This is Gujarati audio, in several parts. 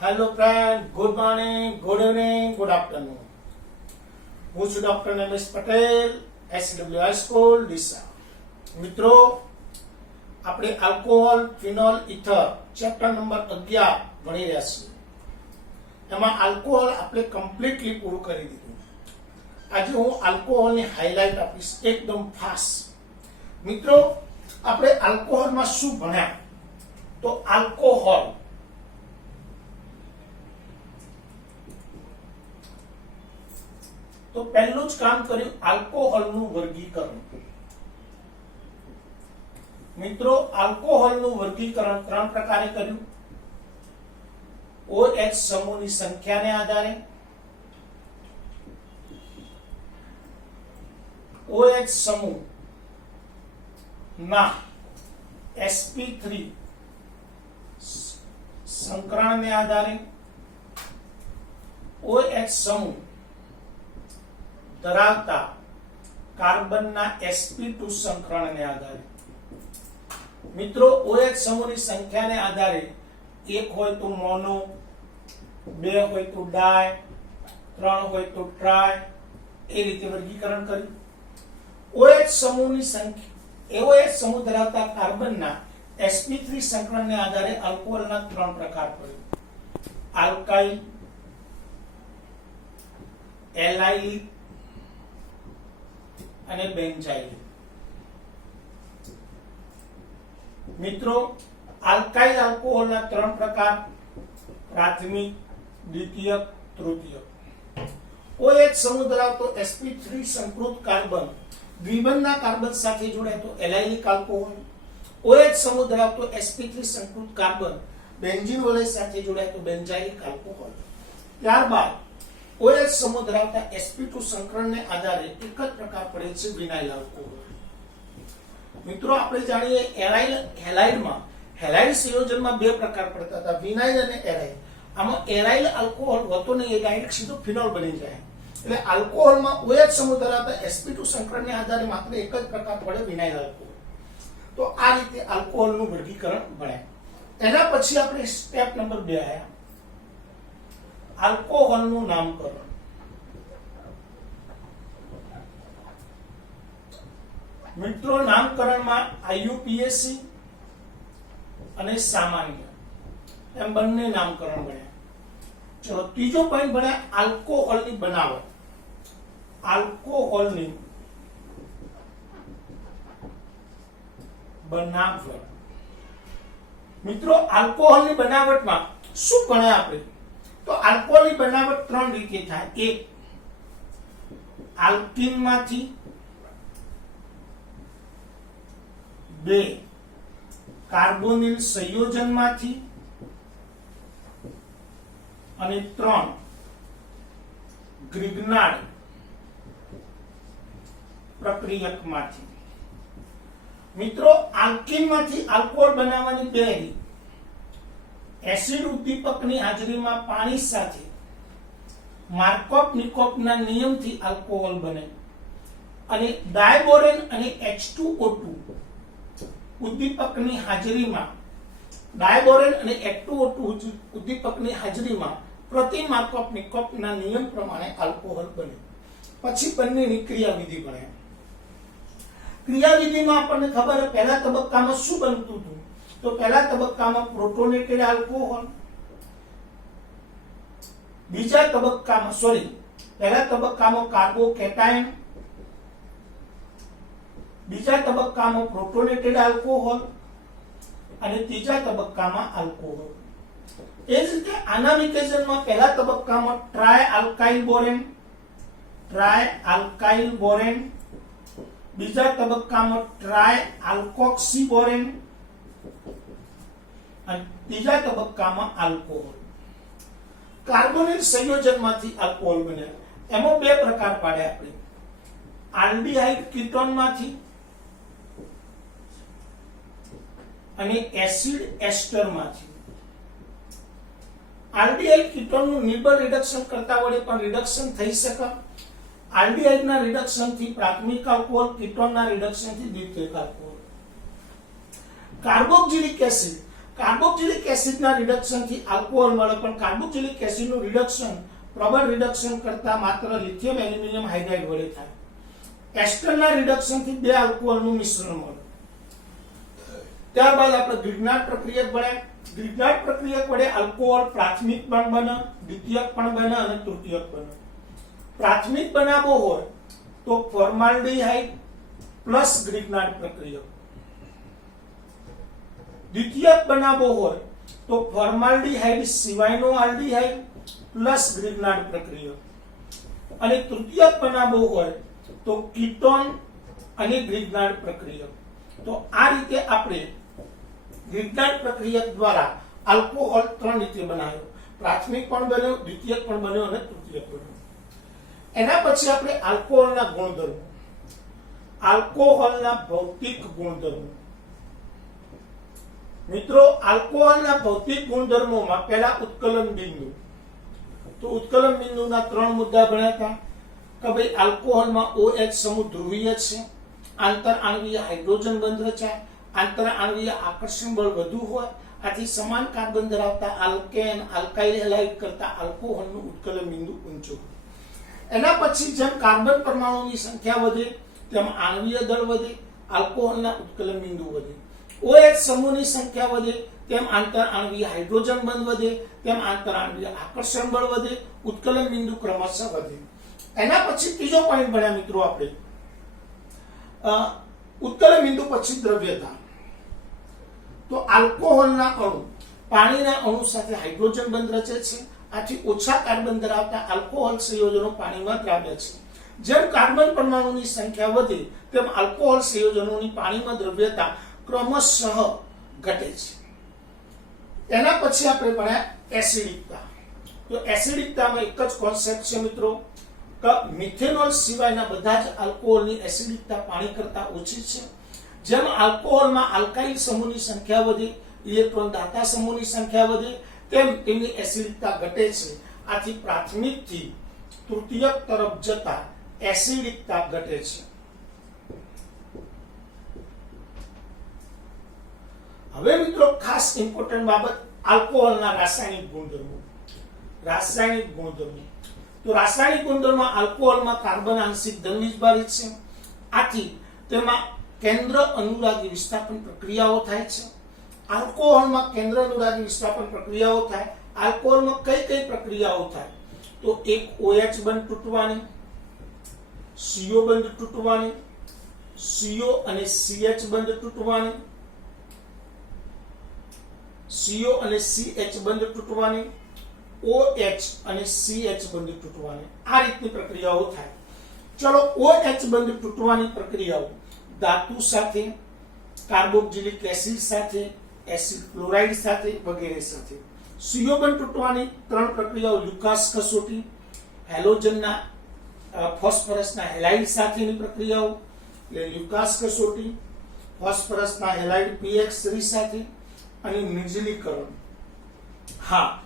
Hello friend, good morning, good evening, good afternoon. હું છું doctor Namesh Patel, SW high school Deesa. મિત્રો, આપણે alcohol, phenol, ether chapter number 11 ભણી રહ્યા છીએ. એમાં આલ્કોહોલ આપણે કમ્પ્લીટલી પૂરું કરી દીધું. આજે હું આલ્કોહોલની હાઇલાઇટ આપીશ એકદમ ફાસ્ટ. મિત્રો, આપણે આલ્કોહોલમાં શું ભણ્યા? તો આલ્કોહોલ તો પહેલું જ કામ કર્યું આલ્કોહોલનું વર્ગીકરણ. મિત્રો, આલ્કોહોલનું વર્ગીકરણ 3 પ્રકારે કર્યું. OH સમૂહની સંખ્યાને આધારે, OH સમૂહ ના sp3 સંકરણને આધારે, OH સમૂહ ધરાવતા કાર્બનના sp2 સંકરણને આધારે. મિત્રો, OH સમૂહની સંખ્યાને આધારે 1 હોય તો મોનો, 2 હોય તો ડાય, 3 હોય તો ટ્રાય, એ રીતે વર્ગીકરણ કર્યું. OH સમૂહની સંખ્યા OH સમૂહ ધરાવતા કાર્બનના sp3 સંકરણને આધારે આલ્કોહોલના 3 પ્રકાર પડ્યો. આલ્કાઇલ, એલાઇલિક અને બેન્ઝાઇલ. મિત્રો, આલ્કાઇલ આલ્કોહોલના 3 પ્રકાર: પ્રાથમિક, દ્વિતીયક, તૃતીયક. OH સમૂહ ધરાવતો sp3 સંકૃત કાર્બન દ્વિબંધના કાર્બન સાથે જોડાય તો એલાઇલિક આલ્કોહોલ. OH સમૂહ ધરાવતો sp3 સંકૃત કાર્બન બેન્ઝીન વલય સાથે જોડાય તો બેન્ઝાઇલિક આલ્કોહોલ. ત્યારબાદ OH સમૂહ ધરાવતા sp2 સંકરણને આધારે એક જ પ્રકાર પડે છે વિનાઇલ આલ્કોહોલ. મિત્રો, આપણે જાણીએ હેલાઇડમાં હેલાઇડ સંયોજનમાં 2 પ્રકાર પડતા હતા, વિનાઇલ અને એરાઇલ. આમાં એરાઇલ આલ્કોહોલ હોતો નહીં, એ ડાયરેક્ટ સીધો ફિનોલ બની જાય. એટલે આલ્કોહોલમાં OH સમૂહ ધરાવતા sp2 સંકરણને આધારે માત્ર એક જ પ્રકાર પડે, વિનાઇલ આલ્કોહોલ. તો આ રીતે આલ્કોહોલનું વર્ગીકરણ ભણ્યા. એના પછી આપણે સ્ટેપ નંબર 2 આવ્યા, આલ્કોહોલનું નામકરણ. મિત્રો, નામકરણમાં IUPAC અને સામાન્ય એમ બંને નામકરણ ભણ્યા. ચલો, ત્રીજો પોઈન્ટ ભણ્યા આલ્કોહોલની બનાવટ. આલ્કોહોલની બનાવટ. મિત્રો, આલ્કોહોલની બનાવટમાં શું ભણ્યા આપણે? તો આલ્કોહોલની બનાવટ 3 રીતે થાય. એક, આલ્કીનમાંથી. 2, કાર્બોનિલ સંયોજનમાંથી. અને 3, ગ્રિગ્નાર્ડ પ્રક્રિયકમાંથી. મિત્રો, આલ્કીનમાંથી આલ્કોહોલ બનાવવાની 2 રીત: એસિડ ઉદ્દીપકની હાજરીમાં પાણી સાથે માર્કોવ-નિકોવના નિયમથી આલ્કોહોલ બને. અને ડાયબોરેન અને H2O2 ઉદ્દીપકની હાજરીમાં ડાયબોરેન અને H2O2 ઉદ્દીપકની હાજરીમાં પ્રતિ માર્કોવ-નિકોવના નિયમ પ્રમાણે આલ્કોહોલ બને. પછી બંનેની ક્રિયાવિધિ બને. ક્રિયાવિધિમાં આપણને ખબર છે પહેલા તબક્કામાં શું બનતું હતું. તો પહેલા તબક્કામાં પ્રોટોનેટેડ આલ્કોહોલ, પહેલા તબક્કામાં કાર્બોકેટાયન, બીજા તબક્કામાં પ્રોટોનેટેડ આલ્કોહોલ અને ત્રીજા તબક્કામાં આલ્કોહોલ. એ જ રીતે આના વિકેશનમાં પહેલા તબક્કામાં ટ્રાય આલ્કાઇલ બોરેન, બીજા તબક્કામાં ટ્રાય આલ્કોક્સી બોરેન અને ત્રીજા તબક્કામાં આલ્કોહોલ. કાર્બોનિલ સંયોજનમાંથી આલ્કોહોલ બને. એમાં 2 પ્રકાર પાડ્યા આપણે: આલ્ડીહાઇડ કીટોનમાંથી અને એસિડ એસ્ટરમાંથી. આલ્ડીહાઇડ કીટોનનું નિર્બળ રિડક્શન કરતા વડે પણ રિડક્શન થઈ શકે. આલ્ડીહાઇડના રિડક્શનથી પ્રાથમિક આલ્કોહોલ, કીટોનના રિડક્શનથી દ્વિતીયક આલ્કોહોલ. કાર્બોક્સિલિક એસિડ કાર્બોક્સિલિક એસિડના રિડક્શનથી આલ્કોહોલ મળે, પણ કાર્બોક્સિલિક એસિડનું રિડક્શન પ્રબળ રિડક્શન કરતા માત્ર લિથિયમ એલ્યુમિનિયમ હાઇડ્રાઇડ વડે થાય. એસ્ટરના રિડક્શનથી બે આલ્કોહોલનું મિશ્રણ મળે. ત્યારબાદ આપણે ગ્રિગ્નાર્ડ પ્રક્રિયક વડે આલ્કોહોલ પ્રાથમિક પણ બને, દ્વિતીયક પણ બને અને તૃતીયક બને. પ્રાથમિક બનાવવો હોય તો ફોર્માલ્ડિહાઇડ પ્લસ ગ્રિગ્નાર્ડ પ્રક્રિયક, દ્વિતીયક બનાવવો હોય તો ફોર્માલ્ડિહાઇડ સિવાયનો આલ્ડિહાઇડ પ્લસ ગ્રિગ્નાર્ડ પ્રક્રિયક, અને તૃતીયક બનાવવો હોય તો કીટોન અને ગ્રિગ્નાર્ડ પ્રક્રિયક. તો આ રીતે આપણે ગ્રિગ્નાર્ડ પ્રક્રિયક દ્વારા આલ્કોહોલ ત્રણ રીતે બનાવ્યો. પ્રાથમિક પણ બન્યો, દ્વિતીયક પણ બન્યો અને તૃતીયક બન્યો. એના પછી આપણે આલ્કોહોલના ગુણધર્મો, આલ્કોહોલના ભૌતિક ગુણધર્મો. મિત્રો, આલ્કોહોલના ભૌતિક ગુણધર્મોમાં પહેલા ઉત્કલન બિંદુ. તો ઉત્કલન બિંદુના ત્રણ મુદ્દા ભણ્યા હતા કે ભાઈ આલ્કોહોલમાં OH સમૂહ ધ્રુવીય છે, આંતર આણ્વીય હાઇડ્રોજન બંધ રચાય, આંતર આણ્વીય આકર્ષણ બળ વધુ હોય, આથી સમાન કાર્બન ધરાવતા આલ્કેન આલ્કાઇલ હેલાઇડ કરતા આલ્કોહોલનું ઉત્કલન બિંદુ ઊંચું હોય. એના પછી જેમ કાર્બન પરમાણુની સંખ્યા વધે તેમ આણ્વીય દળ વધે, આલ્કોહોલના ઉત્કલન બિંદુ વધે. OH સમૂહની સંખ્યા વધે તેમ આંતર આણ્વીય હાઇડ્રોજન બંધ વધે, તેમ આંતર આણ્વીય આકર્ષણ બળ વધે, ઉત્કલન બિંદુ ક્રમશઃ વધે. એના પછી ત્રીજો પોઈન્ટ ભણ્યા મિત્રો આપણે, ઉત્કલન બિંદુ પછી દ્રવ્યતા. તો આલ્કોહોલના અણુ પાણીના અણુ સાથે હાઇડ્રોજન બંધ રચે છે, આથી ઓછા કાર્બન ધરાવતા આલ્કોહોલ સંયોજનો પાણીમાં દ્રાવ્ય છે. જેમ કાર્બન પરમાણુની સંખ્યા વધે તેમ આલ્કોહોલ સંયોજનોની પાણીમાં દ્રવ્યતા ક્રમશઃ ઘટે છે. એના પછી આપણે ભણ્યા એસિડિકતા. તો એસિડિકતામાં એક જ કોન્સેપ્ટ છે મિત્રો કે મિથેનોલ સિવાયના બધા જ આલ્કોહોલની એસિડિકતા પાણી કરતા ઓછી છે. જેમ આલ્કોહોલમાં આલ્કાઇલ સમૂહની સંખ્યા વધે, ઇલેક્ટ્રોન દાતા સમૂહની સંખ્યા વધે, તેમ તેની એસિડિકતા ઘટે છે. આથી પ્રાથમિકથી તૃતીયક તરફ જતા એસિડિકતા ઘટે છે. હવે મિત્રો ખાસ ઇમ્પોર્ટન્ટ બાબત આલ્કોહોલના રાસાયણિક ગુણધર્મો. રાસાયણિક ગુણધર્મો, તો રાસાયણિક ગુણધર્મો આલ્કોહોલમાં કાર્બન આંશિક ધનવીજભારિત છે, આથી તેમાં કેન્દ્ર અનુરાગી વિસ્થાપન પ્રક્રિયાઓ થાય છે. આલ્કોહોલમાં કેન્દ્ર અનુરાગી વિસ્થાપન પ્રક્રિયાઓ થાય. આલ્કોહોલમાં કઈ કઈ પ્રક્રિયાઓ થાય? તો એક OH બંધ તૂટવાની, CO બંધ તૂટવાની, CO અને CH બંધ તૂટવાની, CO અને CH બંધ તૂટવાની, OH અને CH બંધ તૂટવાની. આ રીતની પ્રક્રિયાઓ થાય. ચલો, OH બંધ તૂટવાની પ્રક્રિયાઓ ધાતુ સાથે, કાર્બોક્સિલિક એસિડ સાથે, એસિડ ક્લોરાઇડ સાથે વગેરે સાથે. CO બંધ તૂટવાની ત્રણ પ્રક્રિયાઓ લ્યુકાસ કસોટી, હેલોજનના ફોસ્ફરસના હેલાઇડ સાથેની પ્રક્રિયાઓ એટલે લ્યુકાસ કસોટી, ફોસ્ફરસના હેલાઇડ pH3 સાથે, અને નિર્જલીકરણ. હા,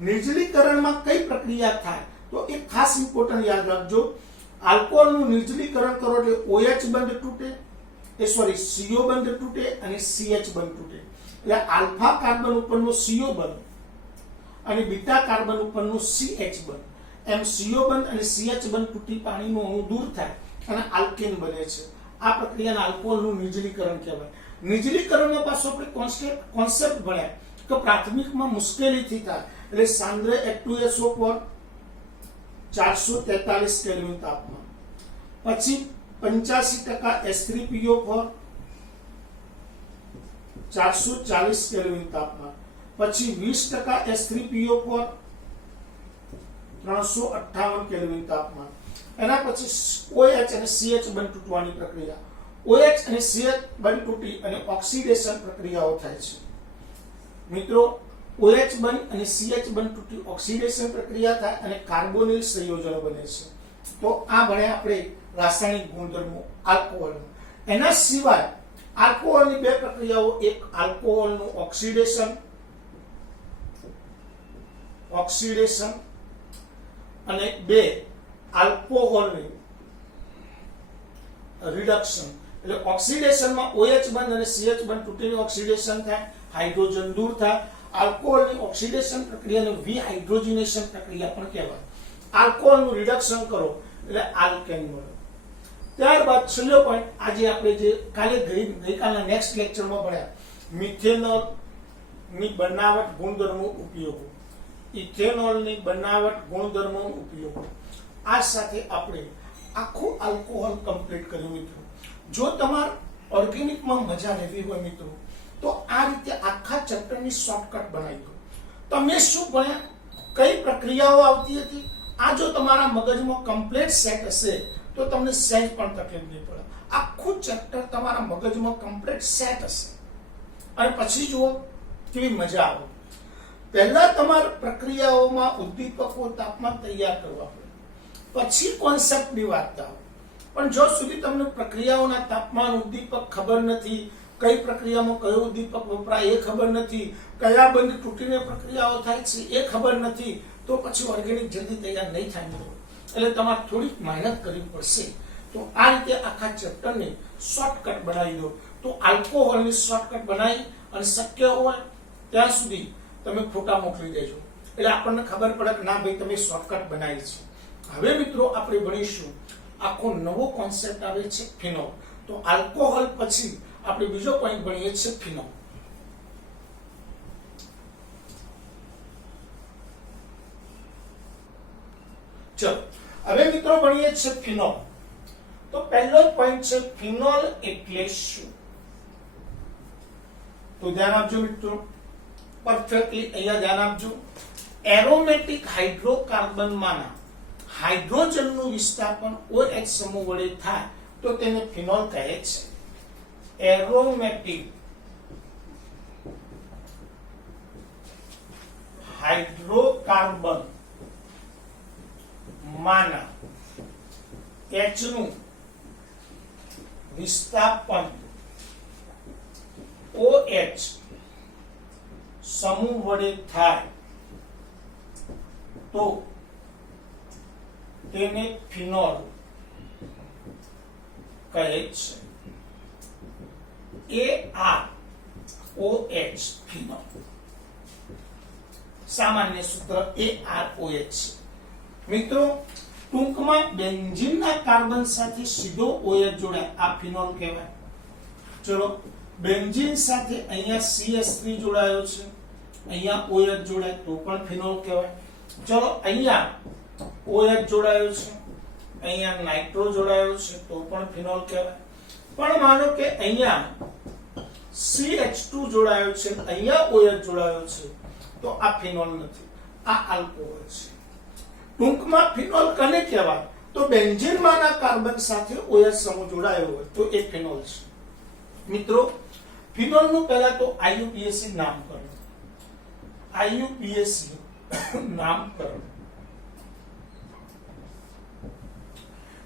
નિર્જલીકરણમાં કઈ પ્રક્રિયા થાય? તો એક ખાસ ઇમ્પોર્ટન્ટ યાદ રાખજો, આલ્કોહોલનું નિર્જલીકરણ કરો એટલે OH બંધ તૂટે, CO બંધ તૂટે અને CH બંધ તૂટે. એટલે આલ્ફા કાર્બન ઉપરનો CO બંધ અને બીટા કાર્બન ઉપરનો CH બંધ, એમ CO બંધ અને CH બંધ તૂટી પાણીનો અણુ દૂર થાય અને આલ્કેન બને છે. આ પ્રક્રિયાને આલ્કોહોલનું નિર્જલીકરણ કહેવાય. નિર્જલીકરણમાં પાછો આપણે કોન્સેપ્ટ ભણ્યા કે પ્રાથમિકમાં મુશ્કેલીથી થાય, એટલે સાંદ્ર H2SO પર 443 કેલ્વિન તાપમાન, પછી 85% H3PO4 440 કેલ્વિન તાપમાન, પછી 20% H3PO4 358 કેલ્વિન તાપમાન. એના પછી OH અને CH બંધ તૂટવાની પ્રક્રિયા. OH અને CH બંધ તૂટી અને ઓક્સિડેશન પ્રક્રિયાઓ થાય છે. મિત્રો, OH બંધ અને CH બંધ તૂટી ઓક્સિડેશન પ્રક્રિયા થાય અને કાર્બોનિલ સંયોજનો બને છે. તો આ ભણ્યા આપણે રાસાયણિક ગુણધર્મો આલ્કોહોલ. એના સિવાય આલ્કોહોલની બે પ્રક્રિયાઓ, એક આલ્કોહોલનું ઓક્સિડેશન અને બે આલ્કોહોલની રિડક્શન. એટલે ઓક્સિડેશનમાં OH બંધ અને CH બંધ તૂટીને ઓક્સિડેશન થાય, હાઇડ્રોજન દૂર થાય. આલ્કોહોલની ઓક્સિડેશન પ્રક્રિયાને વિહાઇડ્રોજનેશન પ્રક્રિયા પણ કહેવાય. આલ્કોહોલનું રિડક્શન કરો એટલે આલ્કેન મળે. ત્યારબાદ છેલ્લો પોઈન્ટ આજે આપણે જે ગઈકાલના નેક્સ્ટ લેક્ચરમાં ભણ્યા, મિથેનોલ ની બનાવટ ગુણધર્મો ઉપયોગો, ઇથેનોલની બનાવટ ગુણધર્મો ઉપયોગો. આ સાથે આપણે આખું આલ્કોહોલ કમ્પ્લીટ કર્યું મિત્રો. જો તમારે ઓર્ગેનિકમાં મજા લેવી હોય મિત્રો તો આ રીતે આખા ચેપ્ટરની શોર્ટકટ બનાવી દો. તમે શું ભણ્યા, કઈ પ્રક્રિયાઓ આવતી હતી, આ જો તમારા મગજમાં કમ્પ્લીટ સેટ હશે તો તમને સહેજ પણ તકલીફ નહીં પડે. આખું ચેપ્ટર તમારા મગજમાં કમ્પ્લીટ સેટ હશે અને પછી જુઓ કેવી મજા આવે. પહેલા તમારે પ્રક્રિયાઓમાં ઉદ્દીપકો તાપમાન તૈયાર કરવા પડે, પછી કોન્સેપ્ટની વાત આવે. પણ જો સુધી તમને પ્રક્રિયાઓના તાપમાન ઉદ્દીપક ખબર નથી, કઈ પ્રક્રિયામાં કયો ઉદ્દીપક વપરાય એ ખબર નથી, કયા બંધ તૂટીને પ્રક્રિયાઓ થાય છે એ ખબર નથી, તો પછી ઓર્ગેનિક જલ્દી તૈયાર નહીં થાય મિત્રો. એટલે તમારે થોડીક મહેનત કરવી પડશે. તો આ રીતે આખા ચેપ્ટરને શોર્ટકટ બનાવી દો. તો આલ્કોહોલની શોર્ટકટ બનાવી અને શક્ય હોય ત્યાં સુધી તમે ફોટા મોકલી દેજો એટલે આપણને ખબર પડે કે ના ભાઈ તમે શોર્ટકટ બનાવી છે. હવે મિત્રો આપણે ભણીશું આખો નવો કોન્સેપ્ટ આવે છે ફિનોલ. તો આલ્કોહોલ પછી આપણે બીજો પોઈન્ટ ભણીએ છીએ ફિનોલ. ચલો હવે મિત્રો ભણીએ છીએ ફિનોલ. તો પહેલો જ પોઈન્ટ છે ફિનોલ એટલે શું. તો ધ્યાન આપજો મિત્રો, પરફેક્ટલી અહીંયા ધ્યાન આપજો. એરોમેટિક હાઇડ્રોકાર્બનમાંના હાઇડ્રોજનનું વિસ્થાપન OH સમૂહ વડે થાય તો તેને ફિનોલ કહે છે. એરોમેટિક હાઇડ્રોકાર્બન માના H નું વિસ્થાપન OH સમૂહ વડે થાય તો તેને ફિનોલ કહે છે. AROH phenol. સામાન્ય સૂત્ર AROH. મિત્રો ટૂંકમાં બેન્ઝીનના કાર્બન સાથે સીધો OH જોડાય આ ફિનોલ કહેવાય. ચલો બેન્ઝીન સાથે અહીંયા CH3 જોડાયો છે, અહીંયા OH જોડાય તો પણ ફિનોલ કહેવાય. ચલો અહીંયા OH જોડાયો છે, અહીંયા નાઇટ્રો જોડાયો છે તો પણ ફિનોલ કહેવાય. પણ માનો કે અહીંયા CH2 જોડાયો છે, અહીંયા OH જોડાયો છે તો આ ફિનોલ નથી, આ આલ્કોહોલ છે. ટૂંકમાં ફિનોલ કને કહેવાય તો બેન્ઝીનમાંના કાર્બન સાથે OH સમૂહ જોડાયો હોય તો એ ફિનોલ છે. મિત્રો ફિનોલનું પહેલા તો IUPAC નામકરણ. IUPAC નામકરણ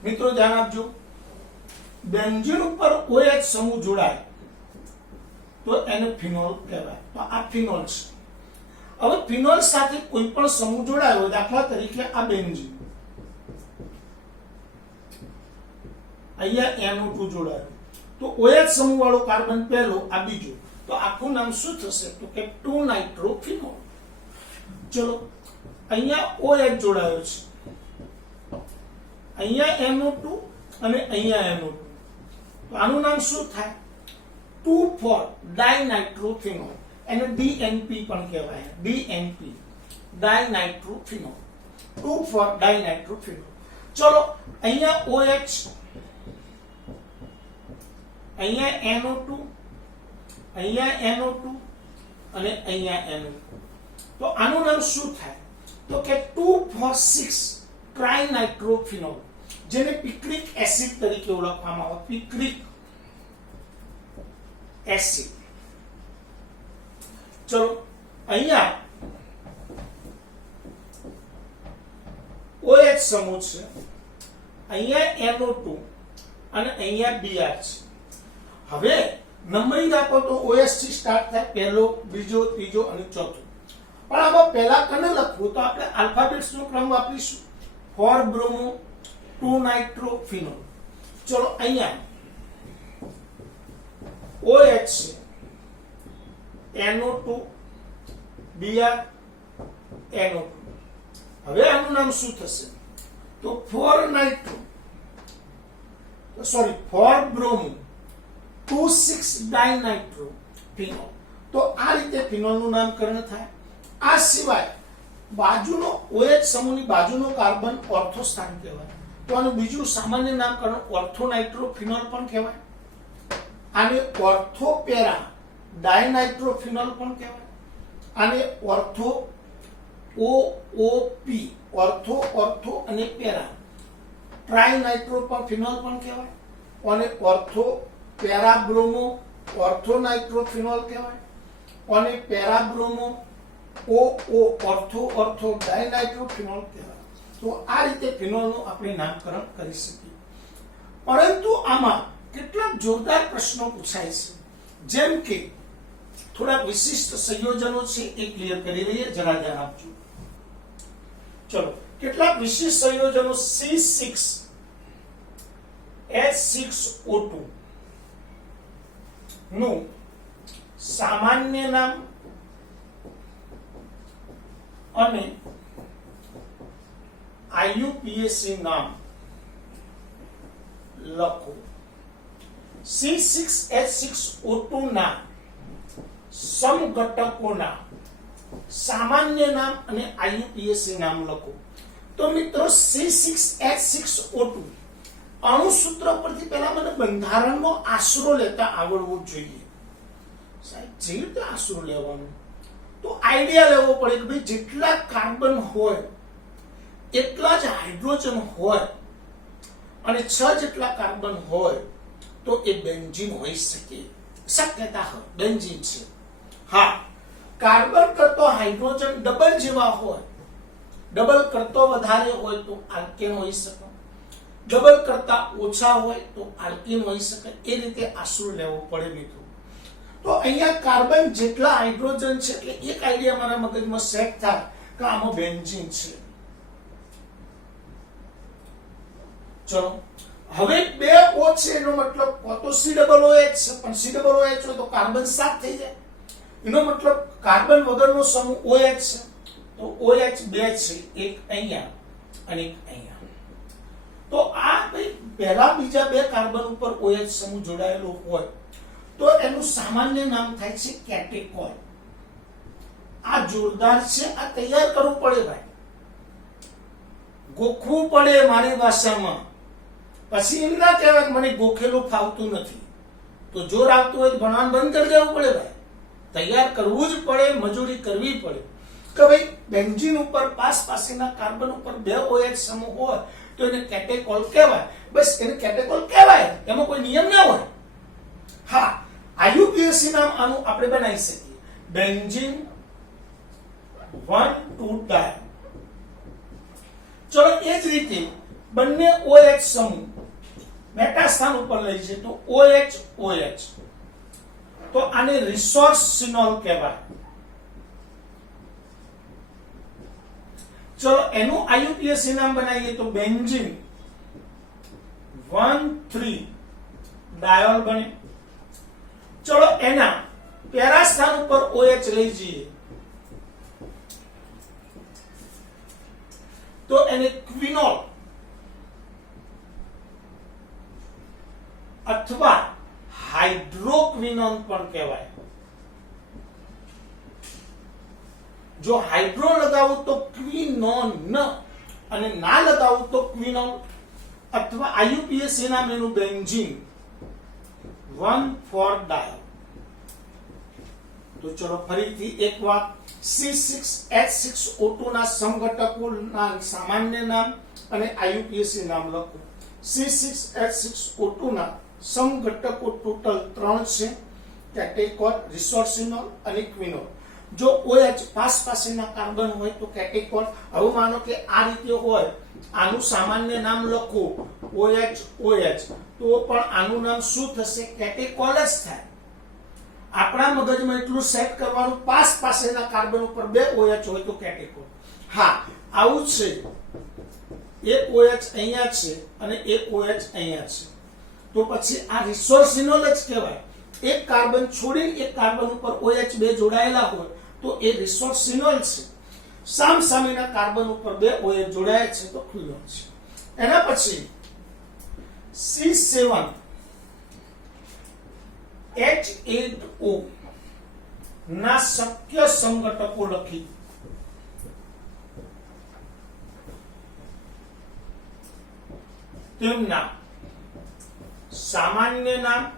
મિત્રો ધ્યાન આપજો. બેન્ઝીન ઉપર OH સમૂહ જોડાય તો એને ફિનોલ કહેવાય. તો આ ફિનોલ છે. હવે ફિનોલ સાથે કોઈ પણ સમૂહ જોડાયો, દાખલા તરીકે આ બેન્ઝીન, અહીંયા NO2 જોડાયો તો OH સમૂહ વાળો કાર્બન પહેલો, આ બીજો, તો આખું નામ શું થશે તો કે 2 નાઇટ્રોફિનોલ. ચલો અહીંયા OH જોડાયો છે, અહીંયા NO2 અને અહીંયા NO2 તો આનું નામ શું થાય 2,4 ડાયનાઇટ્રોફિનોલ. એને DNP પણ કહેવાય, DNP ડાયનાઇટ્રોફિનોલ, 2,4 ડાયનાઇટ્રોફિનોલ. ચલો અહીંયા OH, અહીંયા NO2, અહીંયા NO2 અને અહીંયા NO2 તો આનું નામ શું થાય તો કે 2,4,6 ટ્રાઇનાઇટ્રોફિનોલ, જેને પિક્રિક એસિડ તરીકે ઓળખવામાં આવે. Picric acid. ચલો અહીંયા OH સમૂહ છે, અહીંયા NO2 અને અહીંયા Br છે. હવે નંબરિંગ આપો તો OH થી સ્ટાર્ટ થાય, પહેલો, બીજો, ત્રીજો અને ચોથો. પણ આમાં પહેલા કને લખવું તો આપણે આલ્ફાબેટ્સ નો ક્રમ વાપરીશું. 4 બ્રોમો 2 નાઇટ્રોફિનોલ. ચલો અહીંયા OH છે, NO2 Br NO2. હવે આનું નામ શું થશે? તો 4 બ્રોમો 2,6 ડાયનાઇટ્રો ફિનોલ. તો આ રીતે ફિનોલનું નામકરણ થાય. આ સિવાય બાજુનો OH સમૂહની બાજુનો કાર્બન ઓર્થો સ્થાન કહેવાય. તો આનું બીજું સામાન્ય નામકરણ ઓર્થોનાઇટ્રોફિનોલ પણ કહેવાય. આને ઓર્થોપેરા ડાયનાઇટ્રોફિનોલ પણ કહેવાય. આને ઓર્થો OOP ઓર્થો અને પેરા ટ્રાઇનાઇટ્રોફિનોલ પણ કહેવાય. અને ઓર્થો પેરાબ્રોમો ઓર્થોનાઇટ્રોફિનોલ કહેવાય. અને પેરાબ્રોમો ઓર્થો ડાયનાઇટ્રોફિનોલ કહેવાય. તો આ રીતે ફિનોલનું આપણે નામકરણ કરી શકીએ. પરંતુ આમાં કેટલાક જોરદાર પ્રશ્નો પૂછાય છે. જેમ કે થોડા વિશિષ્ટ સંયોજનો છે એ ક્લિયર કરી લઈએ, જરા ધ્યાન આપજો. ચલો, કેટલાક વિશિષ્ટ સંયોજનો C6H6O2 નું સામાન્ય નામ અને IUPAC નામ લખો. C6H6O2 ના સમઘટકોના સામાન્ય નામ અને IUPAC નામ લખો. તો મિત્રો C6H6O2 અણુસૂત્ર પરથી પહેલા મને બંધારણનો આશરો લેતા આવડવું જોઈએ. સાહેબ, જે રીતે આશરો લેવાનો તો આઈડિયા લેવો પડે કે ભાઈ જેટલા કાર્બન હોય એટલા જ હાઇડ્રોજન હોય અને 6 જેટલા કાર્બન હોય તો એ બેન્ઝીન હોઈ શકે. શક્યતા હોય બેન્ઝીન છે. હા, કાર્બન કરતો હાઇડ્રોજન ડબલ જેવા હોય, ડબલ કરતો વધારે હોય તો આલ્કેન હોઈ શકે, ડબલ કરતા ઓછા હોય તો આલ્કીન હોઈ શકે. એ રીતે આશરો લેવો પડે મિત્રો. તો અહીંયા કાર્બન જેટલા હાઇડ્રોજન છે એટલે એક આઈડિયા મારા મગજમાં સેટ થાય કે આમાં બેન્ઝીન છે. ચલો, હવે 2 O છે એનો મતલબ તો COOH છે, પણ COOH હોય તો કાર્બન 7 થઈ જાય. એનો મતલબ કાર્બન વગરનો સમૂહ OH છે, તો OH 2 છે, એક અહીંયા અને એક અહીંયા. તો આ પહેલા બીજા 2 કાર્બન ઉપર OH સમૂહ જોડાયેલો હોય તો એનું સામાન્ય નામ થાય છે કેટેકોલ. આ જોરદાર છે, આ તૈયાર કરવું પડે ભાઈ, ગોખવું પડે મારી ભાષામાં. પછી એમ ના કહેવાય કે મને ગોખેલું ફાવતું નથી. તો જોર આવતું હોય તો ભણવાનું બંધ કરી દેવું પડે ભાઈ. તૈયાર કરવું જ પડે, મજૂરી કરવી પડે કે ભાઈ બેન્ઝીન ઉપર પાસેના કાર્બન ઉપર 2 OH સમૂહ હોય તો એને કેટેકોલ કહેવાય. બસ એને કેટેકોલ કહેવાય, એમાં કોઈ નિયમ ના હોય. હા, IUPAC નામ આનું આપણે બનાવી શકીએ, બેન્ઝીન 1,2-ડાય. ચલો, એ જ રીતે બંને OH સમૂહ મેટા સ્થાન ઉપર લઈ છે તો OH તો આને રિસોર્સિનોલ કહેવાય. ચલો, એનું IUPAC નામ બનાવીએ તો બેન્ઝીન 1,3-ડાયોલ બને. ચલો, એના પેરા સ્થાન ઉપર OH લઈ જઈએ તો એને ક્વિનોલ અથવા હાઇડ્રોક્વિનોન પણ કહેવાય. જો હાઇડ્રો લગાવું તો ક્વિનોન અને ના લગાવું તો ક્વિનોલ અથવા IUPAC નામ એનું બેન્ઝીન 1,4-ડાયોલ. તો ચલો ફરીથી એક વાત, C6H6O2 ના સમઘટકોના સામાન્ય નામ અને IUPAC નામ લખો. C6H6O2 ના સમઘટકો ટોટલ 3 છે, કેટેકોલ, રિસોર્સિનોલ અને ક્વિનોલ. જો OH પાસેના કાર્બન હોય તો કેટેકોલ. હવે માનો કે આ રીતે હોય, આનું સામાન્ય નામ લખો OH તો પણ આનું નામ શું થશે? કેટેકોલ જ થાય. આપણા મગજમાં એટલું સેટ કરવાનું, પાસેના કાર્બન ઉપર 2 OH હોય તો કેટેકોલ. હા, આવું છે. એક OH અહીંયા છે અને એક OH અહીંયા છે, તો પછી આ રિસોર્સિનોલ જ કહેવાય. એક કાર્બન છોડી એક કાર્બન ઉપર OH2 જોડાયેલા હોય તો એ રિસોર્સિનોલ છે. સામસામેના કાર્બન ઉપર 2 OH જોડાયા છે તો ક્વિનોલ છે. એના પછી C7H8O ના શક્ય સંઘટકો લખી તેમના સામાન્ય નામ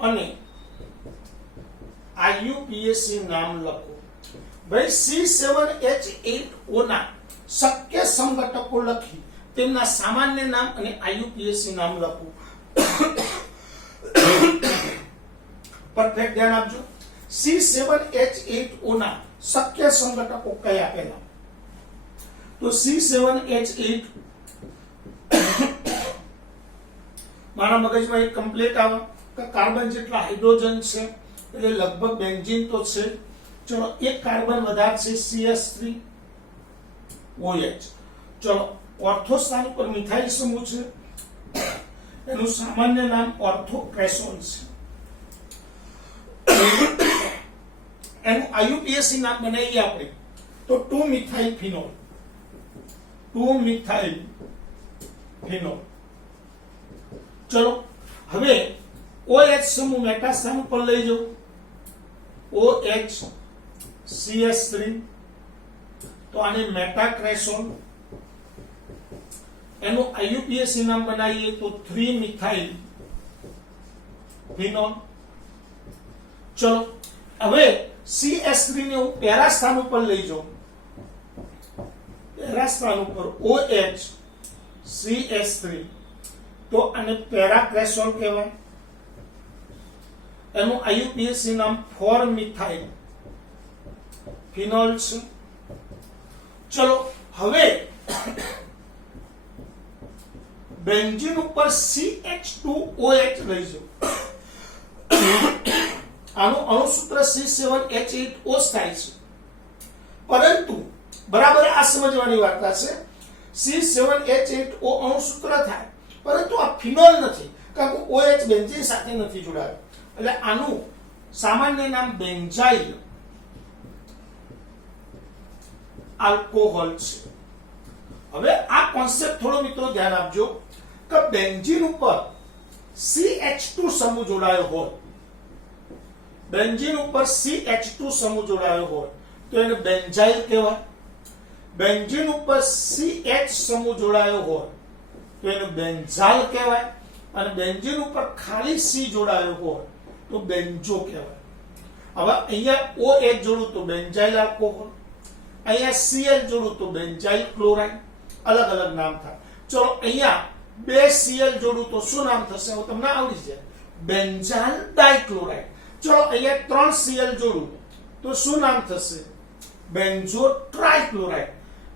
અને IUPAC નામ લખો. ભાઈ C7H8O ના શક્ય સંઘટકો લખી તેમના સામાન્ય નામ અને IUPAC નામ લખો. પરફેક્ટ ધ્યાન આપજો. C7H8O ના શક્ય સંઘટકો કયા પહેલા? તો C7H8 મારા મગજમાં એક કમ્પ્લીટ આવે કે કાર્બન જેટલા હાઇડ્રોજન છે એટલે લગભગ બેન્ઝીન તો છે. ચલો એક કાર્બન વધારે છે CH3OH. ચલો ઓર્થો સ્થાન ઉપર મિથાઇલ સમૂહ છે એનું સામાન્ય નામ ઓર્થોક્રેસોન છે. એનું IUPAC નામ બનાવીએ આપણે તો 2 મિથાઇલ ફિનોલ. 2 methyl phenol. ચલો હવે OH સમૂહ મેટા સ્થાન ઉપર લઈ જાઓ. OH CH3 તો આને મેટાક્રેસોન. એનું IUPAC નામ બનાવીએ તો 3 મિથાઇલ ફિનોલ. ચલો હવે CH3 ને હું પેરા સ્થાન ઉપર લઈ જાઉં. પેરા સ્થાન ઉપર OH CH3 તો આને પેરાક્રેસોલ કહેવાય. એનું IUPAC નામ 4 મિથાઇલ ફિનોલ છે. ચલો હવે બેન્ઝીન ઉપર CH2OH લઈ જાઓ. આનું અણુસૂત્ર C7H8O થાય છે. પરંતુ બરાબર આ સમજવાની વાર્તા છે. C7H8O અણુસૂત્ર થાય પરંતુ આ ફિનોલ નથી કારણ કે OH બેન્ઝીન સાથે નથી જોડાયો એટલે આનું સામાન્ય નામ બેન્ઝાઇલ આલ્કોહોલ છે. હવે આ કોન્સેપ્ટ થોડો મિત્રો ધ્યાન આપજો કે બેન્ઝીન ઉપર CH2 સમૂહ જોડાયો હોય, બેન્ઝીન ઉપર CH2 સમૂહ જોડાયો હોય તો એને બેન્ઝાઇલ કહેવાય. બેન્ઝીન ઉપર CH સમૂહ જોડાયો હોય તો એને બેન્ઝાલ કહેવાય અને બેન્ઝીન ઉપર ખાલી C જોડાયો હોય તો બેન્ઝો કહેવાય. હવે અહીંયા OH જોડું તો બેન્ઝાઇલ આલ્કોહોલ, અહીંયા Cl જોડું તો બેન્ઝાઇલ ક્લોરાઇડ. અલગ અલગ નામ થાય. ચલો અહીંયા 2 Cl જોડું તો શું નામ થશે? હવે તમને આવડી જાય, બેન્ઝાલ ડાઇક્લોરાઇડ. ચલો અહીંયા 3 Cl જોડું તો શું નામ થશે? બેન્ઝો ટ્રાઇક્લોરાઇડ.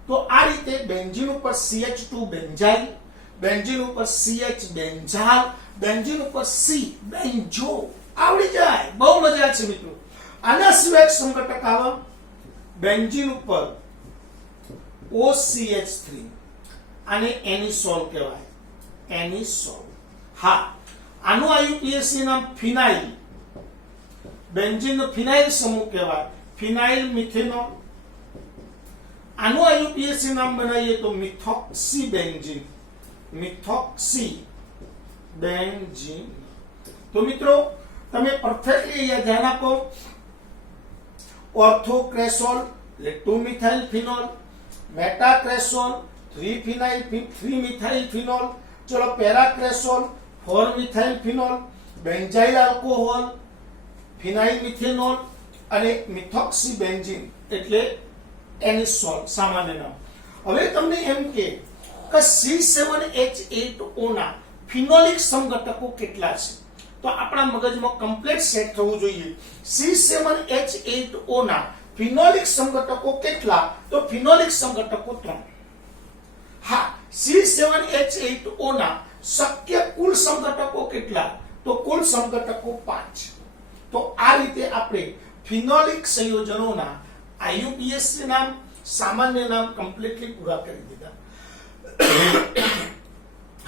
તો આ રીતે બેન્ઝીન ઉપર CH2 બેન્ઝાઇલ, બેન્ઝીન ઉપર CH બેન્ઝાલ, બેન્ઝીન ઉપર C બેન્ઝો. આવડી જાય, બહુ મજા છે મિત્રો. આના સિવાય એક સંઘટક આવે બેન્ઝીન ઉપર OCH3, આને એનિસોલ કહેવાય. એનિસોલ. હા, આનું IUPAC નામ ફિનાઇલ. બેન્ઝીન નો ફિનાઇલ સમૂહ કહેવાય, ફિનાઇલ મિથેનોલ. આનું IUPAC નામ બનાવીએ તો મિથોક્સી બેન્ઝીન. Methoxy benzene. તો મિત્રો તમે પરફેક્ટલી અહીંયા ધ્યાન આપો. ઓર્થોક્રેસોલ એટલે 2 મિથાઇલ ફિનોલ, મેટાક્રેસોલ 3 મિથાઇલ ફિનોલ. ચલો પેરાક્રેસોલ 4 મિથાઇલ ફિનોલ, બેન્ઝાઇલ આલ્કોહોલ, ફિનાઇલ મિથેનોલ અને મિથોક્સી બેન્ઝીન એટલે એનિસોલ સામાન્ય નામ. હવે તમને એમ કે C7H8O ના ફિનોલિક સંઘટકો કેટલા છે? તો આપણા મગજમાં કમ્પ્લીટ સેટ થવું જોઈએ. C7H8O ના ફિનોલિક સંઘટકો કેટલા? તો ફિનોલિક સંઘટકો 3. હા, C7H8O ના શક્ય કુલ સંઘટકો કેટલા? તો કુલ સંઘટકો 5. તો આ રીતે આપણે ફિનોલિક સંયોજનોના IUPAC નામ, સામાન્ય નામ કમ્પ્લીટલી પૂરા કરી દીધા.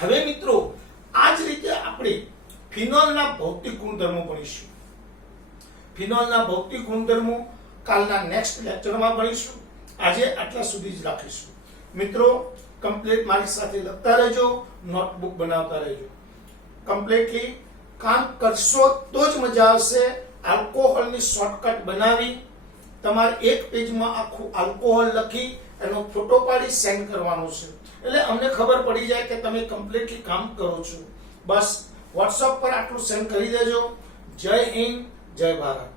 હવે મિત્રો આ જ રીતે આપણે ફિનોલના ભૌતિક ગુણધર્મો ભણીશું. ફિનોલના ભૌતિક ગુણધર્મો કાલના નેક્સ્ટ લેક્ચરમાં ભણીશું. આજે આટલા સુધી જ રાખીશું. મિત્રો કમ્પ્લીટ મારી સાથે લખતા રહેજો, નોટબુક બનાવતા રહેજો. કમ્પ્લીટલી કામ કરશો તો જ મજા આવશે. આલ્કોહોલની શોર્ટકટ બનાવી તમારે એક પેજમાં આખું આલ્કોહોલ લખી એનો ફોટો પાડી સેન્ડ કરવાનો છે, એટલે અમને ખબર પડી જાય કે તમે કમ્પ્લીટલી કામ કરો છો. બસ વોટ્સઅપ પર આટલું સેન્ડ કરી દેજો. જય હિન્દ, જય ભારત.